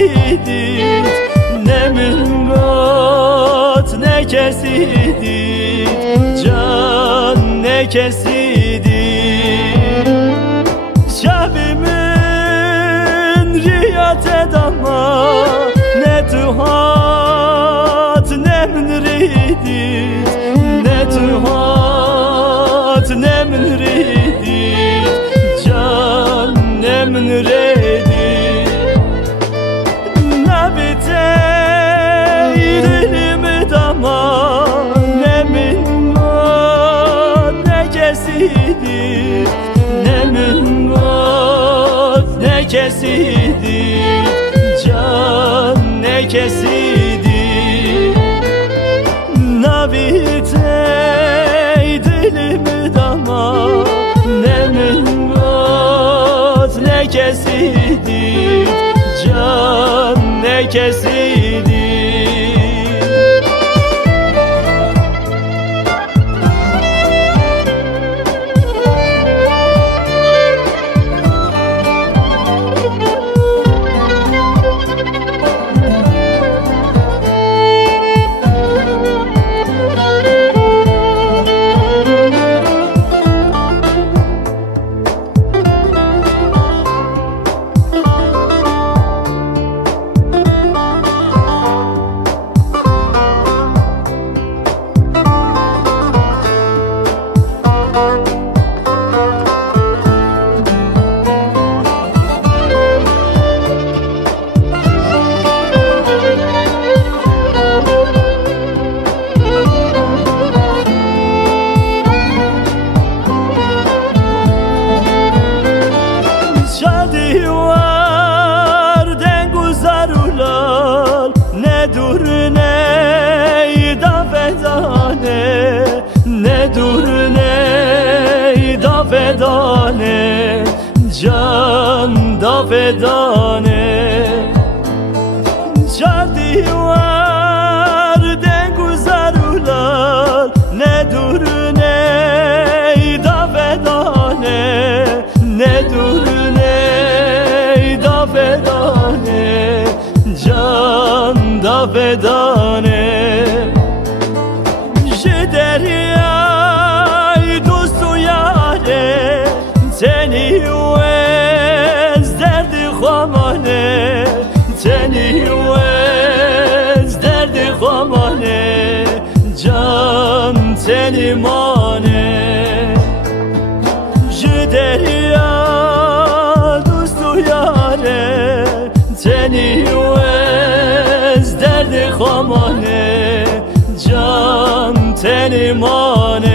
kesidit, ne müngat ne kesidit, can ne kesidit. Şabimin riyat edama, ne tuhat ne münridit, ne tuhat ne münridit, can ne münridit. Nabite irilimi dama, ne minmat ne kesidit, ne minmat ne kesidit, can ne kesidit. Nabite dilimi dama, ne minmat ne kesidit, can ne kesidit. Ne dur ne da fedane, can da fedane. Şardi var den guzarular, ne dur ne da fedane, ne dur ne da fedane, can da fedane. Deryay dostu yare, seni vez derdi khamane, seni vez derdi khamane, can seni mane. Derya dostu yare, seni vez derdi khamane, can seni mane.